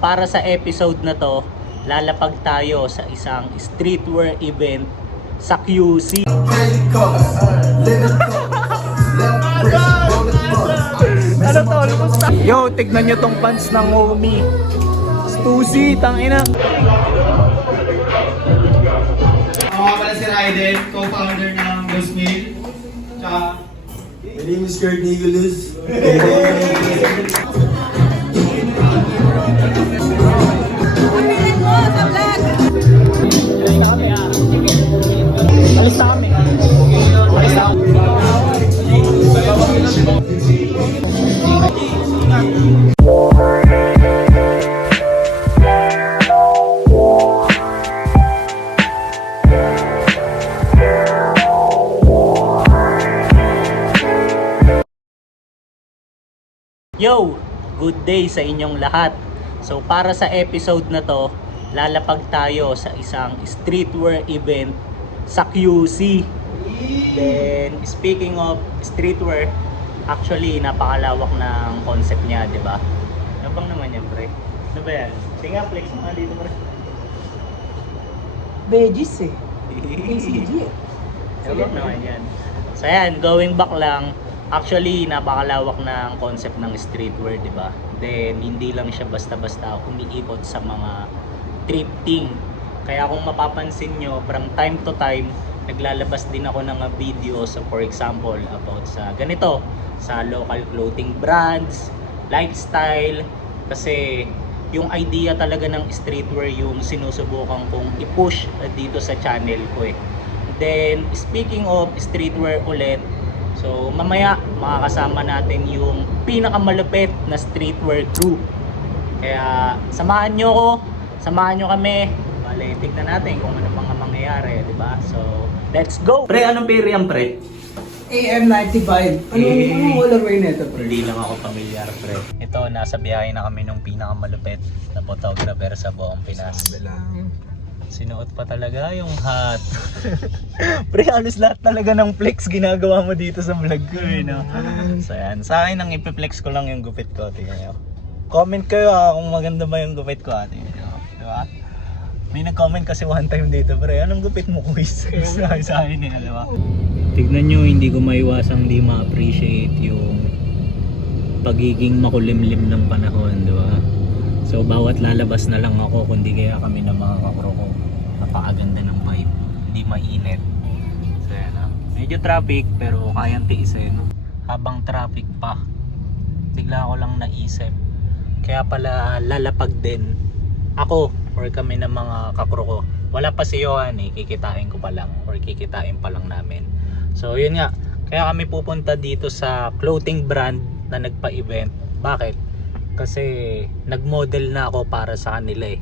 Para sa episode na to, lalapag tayo sa isang streetwear event sa QC. Ano to? Lumusta? Yo, tignan nyo tong pants ng homie. Stussy, tangina. Ako nga pala si Raiden, co-founder ng Ghost Meal. Tsaka, My name is Kurt Nicholas. Alis na kami. Alis na kami. Yo! Good day sa inyong lahat. So para sa episode na to, lalapag tayo sa isang streetwear event sa QC. Then speaking of streetwear, actually napakalawak ng concept niya, di ba? Ano bang naman yan, pre? Ano ba yan? Sige nga, flex mo nga dito, pre. Veggies eh. ACG eh. Ano naman yan? So yan, going back lang, actually napakalawak ng concept ng streetwear, di ba? Then hindi lang siya basta-basta umiikot sa mga thrifting. Kaya kung mapapansin nyo, from time to time, naglalabas din ako ng video, so for example, about sa ganito, sa local clothing brands, lifestyle, kasi yung idea talaga ng streetwear yung sinusubukan kong i-push dito sa channel ko eh. Then, speaking of streetwear ulit, so mamaya makakasama natin yung pinakamalupit na streetwear crew. Kaya samahan nyo ko, samahan nyo kami. Bale, tignan natin kung ano mga mangyayari, di ba? So, let's go! Pre, anong pair yan, pre? AM95. Anong colorway nito, pre? Hindi lang ako pamilyar, pre. Ito, nasa biyahe na kami nung pinakamalupit na photographer sa buong Pinas. Sinuot pa talaga yung hat. Pre, halos lahat talaga ng flex ginagawa mo dito sa vlog ko eh, no? So yan, sa akin ang ipiflex ko lang yung gupit ko, tingnan nyo. Comment kayo kung maganda ba yung gupit ko, tingnan nyo. Diba? May nag-comment kasi one time dito, pre, anong gupit mo, quiz? sa akin eh, diba? Tignan nyo, hindi ko maiwasang di ma-appreciate yung pagiging makulimlim ng panahon, diba? So bawat lalabas na lang ako, kundi kaya kami ng mga kakro ko, napakaganda ng vibe, hindi mainit. So yan, medyo traffic pero kayang tiisin. Habang traffic pa, bigla ko lang naisip, kaya pala lalapag din ako or kami ng mga kakro ko. Wala pa si Johan eh, kikitain ko pa lang or kikitain pa lang namin. So yun nga, kaya kami pupunta dito sa clothing brand na nagpa-event. Bakit? Kasi nag-model na ako para sa kanila eh,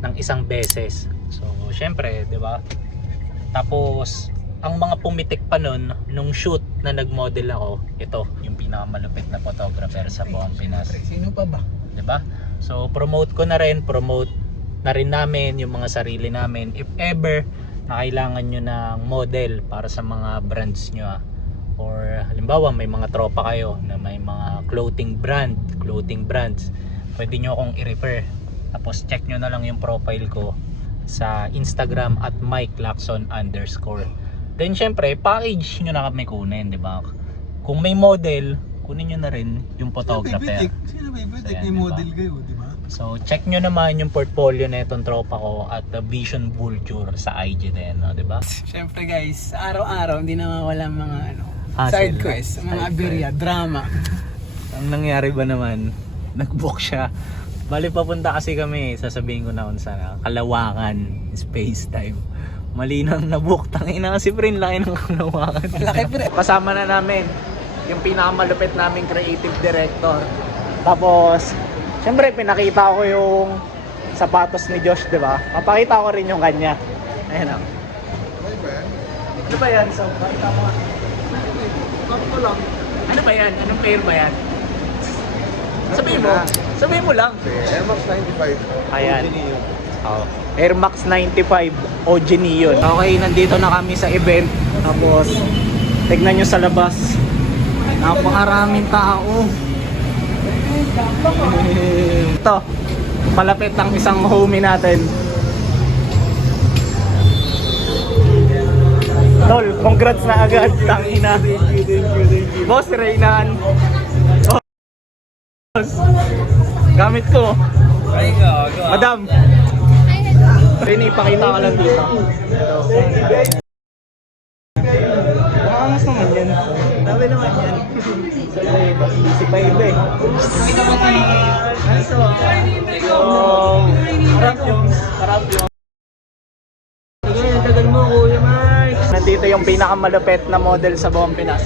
ng isang beses. So syempre, 'di ba? Tapos ang mga pumitik pa nun nung shoot na nag-model ako, ito yung pinakamalupit na photographer sa buong Pinas. Sino pa ba? 'Di ba? So promote na rin namin yung mga sarili namin if ever na kailangan nyo ng model para sa mga brands nyo or halimbawa may mga tropa kayo na may mga clothing brands, pwede nyo akong i-refer. Tapos check nyo na lang yung profile ko sa Instagram at @MikeLacson_. Then syempre package nyo na kami kunin, di ba? Kung may model, kunin nyo na rin yung photographer. Sino ba iba? So, May model kayo, di ba? So check nyo naman yung portfolio na itong tropa ko at the Vision Vulture sa IG din, no, di ba? Siyempre guys, araw-araw hindi na mawala mga Hassle. side quest, mga aberya, drama. Ang nangyari ba naman, nag-book siya. Bali papunta kasi kami, sasabihin ko na kung saan, Kalawakan, space time. Mali nang nabook, tangina kasi pre, laki ng Kalawakan. Laki pre. Kasama na namin yung pinakamalupit naming creative director. Tapos, syempre pinakita ko yung sapatos ni Josh, di ba? Papakita ko rin yung kanya. Ayan o. Ano ba yan? So, pakita mo nga. Ano ba yan? Anong pair ba yan? Sabihin mo lang. Air Max 95. Ayan. Oh. Air Max 95 OG Neon. Okay, nandito na kami sa event. Tapos, tignan nyo sa labas. Napakaraming tao. Ito, Palapit ang isang homie natin. Tol, congrats na agad. Tangina. Boss, Reynan. Boss, gamit ko. Madam. Rini, pakita ka lang dito. Maangas naman yan. Dami naman yan. Si Paibe. Pakita mo si Hanso. Harap yung. Sige, tagal mo, Kuya Mike. Nandito yung pinakamalupit na model sa buong Pinas.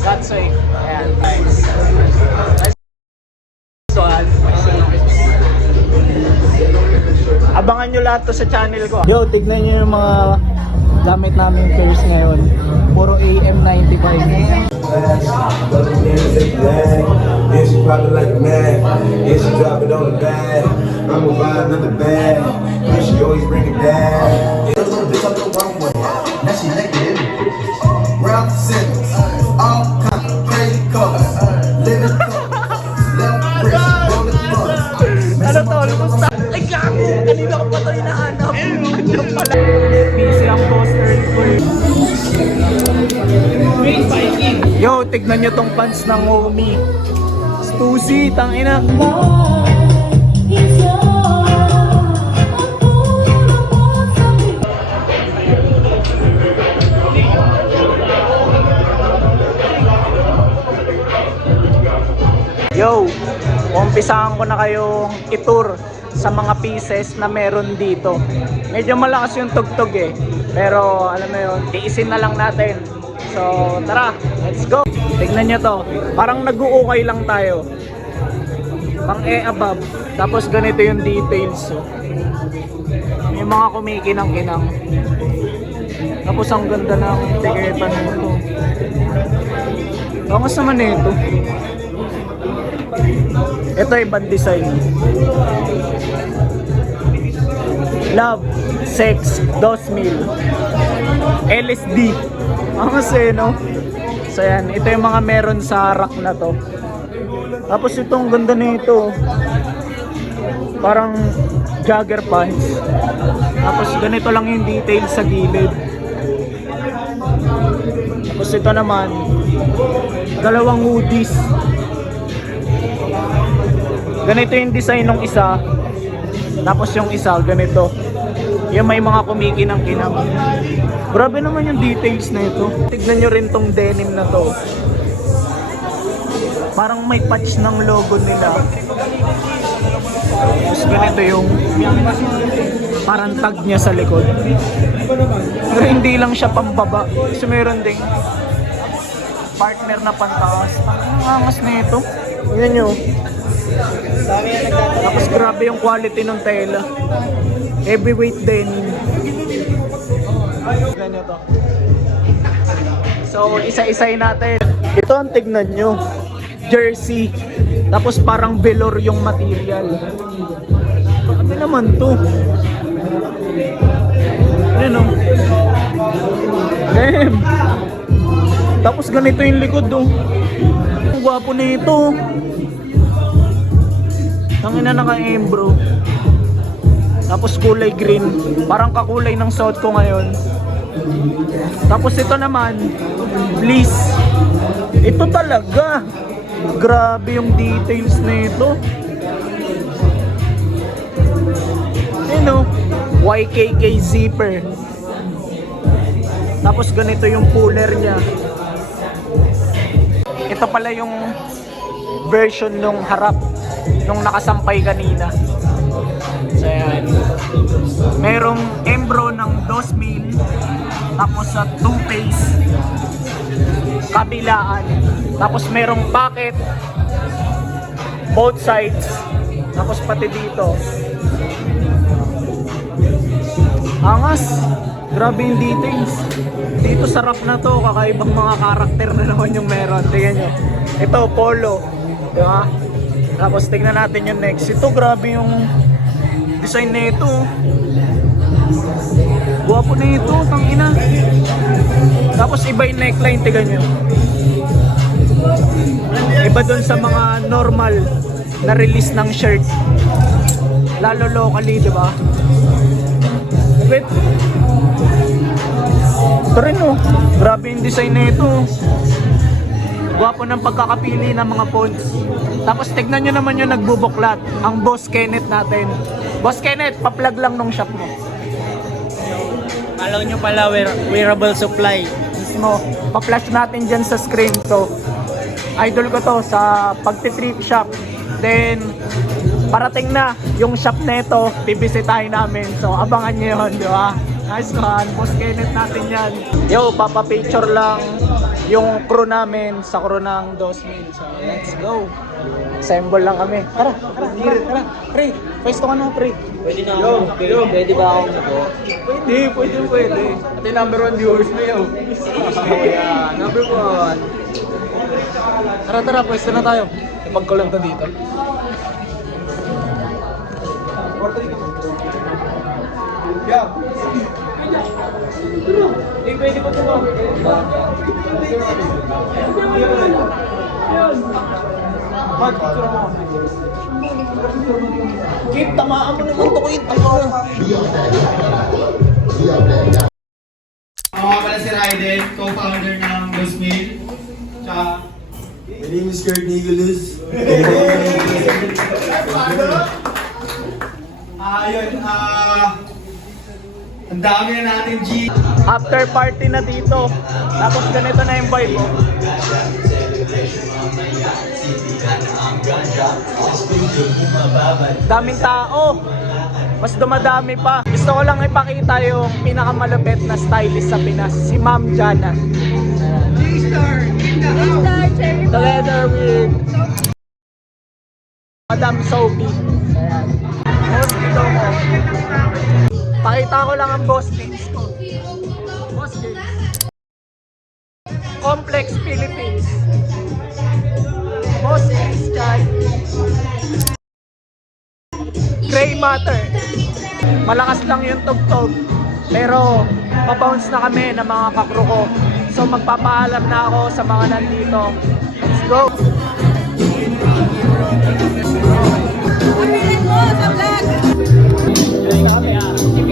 That's way. Ayan. So, abangan nyo lahat to sa channel ko. Yo, tignan nyo yung mga gamit namin pairs ngayon. Puro AM95. And she pop it like a mag. And she drop it on the bag. I'ma buy another bag. And she always bring it back. A little bitch up the wrong way. Now she naked. Ralph Simmons. All kind of crazy colors. Living colors. Left wrist. Rolling buns. Ano to? Lumusta? Ay, gago! Kanina ko pa ito hinahanap. Yung pala. Busy ang poster ko. Yo, tignan nyo tong pants ng homie. Stussy, tangina. Yo, umpisahan ko na kayong itour sa mga pieces na meron dito. Medyo malakas yung tugtog eh. Pero alam mo yun, tiisin na lang natin. So tara, let's go! Tignan nyo to, parang nag-uukay lang tayo. Pang above, tapos ganito yung details. So. May mga kumikinang-kinang. Tapos ang ganda ng tiketan nito. Angas naman nito. Ito ibang design. Love, sex, 2,000. LSD. Angas eh, no? So yan, ito yung mga meron sa rack na to. Tapos itong ganda nito. Parang jogger pants. Tapos ganito lang yung details sa gilid. Tapos ito naman, dalawang hoodies. Ganito yung design ng isa. Tapos yung isa, ganito. Yung may mga kumikinang-kinang. Grabe naman yung details na ito. Tignan nyo rin tong denim na to. Parang may patch ng logo nila. Tapos ganito yung parang tag niya sa likod. Pero hindi lang siya pambaba. Kasi meron ding partner na pantaas. Ang angas na ito. Tignan nyo. Tapos grabe yung quality ng tela. Heavyweight denim. Tignan nyo to. So isa-isay natin. Ito ang tignan nyo. Jersey. Tapos parang velour yung material. Ano naman to? Ano? Damn. Tapos ganito yung likod do. Ang gwapo nito. Tangina naka-aim bro. Tapos kulay green. Parang kakulay ng suot ko ngayon. Tapos ito naman, please. Ito talaga. Grabe yung details nito. Ano? YKK zipper. Tapos ganito yung puller niya. Ito pala yung version nung harap nung nakasampay kanina. So yan. Merong embro ng 2,000. Tapos sa two-face kabilaan. Tapos merong pocket both sides. Tapos pati dito. Angas. Grabe yung details. Dito sa rack na to, kakaibang mga karakter na naman yung meron. Tingnan nyo. Ito, polo. Diba? Tapos tingnan natin yung next. Ito, grabe yung design na ito. Guwapo na ito, tangina. Tapos iba yung neckline, tingnan nyo. Iba dun sa mga normal na release ng shirt. Lalo locally, di ba? Wait. Ito rin oh. Grabe yung design na ito. Gwapo ng pagkakapili ng mga fonts. Tapos tignan nyo naman yung nagbubuklat. Ang Boss Kenneth natin. Boss Kenneth, pa-plug lang nung shop mo. Follow nyo pala wearable supply. Mismo, pa-flash natin dyan sa screen. So, idol ko to sa pagti-trip shop. Then, parating na yung shop na ito, bibisitahin namin. So, abangan nyo yun, di ba? Nice one, Boss Kenneth natin yan. Yo, papa-picture lang yung crew namin sa crew ng 2,000. So, let's go. Assemble lang kami. Tara, tara. Pre, pwesto ka na, pre. Pwede na ako. Pwede ba akong nako? Pwede. Ito yung number 1 viewers na yun. Yeah, number 1. Tara, pwesto na tayo. Ipag-collab na dito. Pwede pa ito ba? Kip, tamaan mo naman ito, Kip. Ako nga pala si Raiden, co-founder ng Ghost Meal. Tsaka, My name is Kurt Nicholas. ang dami na natin G. After party na dito. Tapos ganito na yung vibe mo. Daming tao. Mas dumadami pa. Gusto ko lang ipakita yung pinakamalupit na stylist sa Pinas. Si Ma'am Jana. Together with Madam Sophie. Boss dito ko. Pakita ko lang ang boss games ko. Boss games. Complex Philippines. Boss games dyan. Gray Matter. Malakas lang yung tugtog. Pero pabounce na kami ng mga kakro ko. So magpapaalam na ako sa mga nandito. Let's go! Kami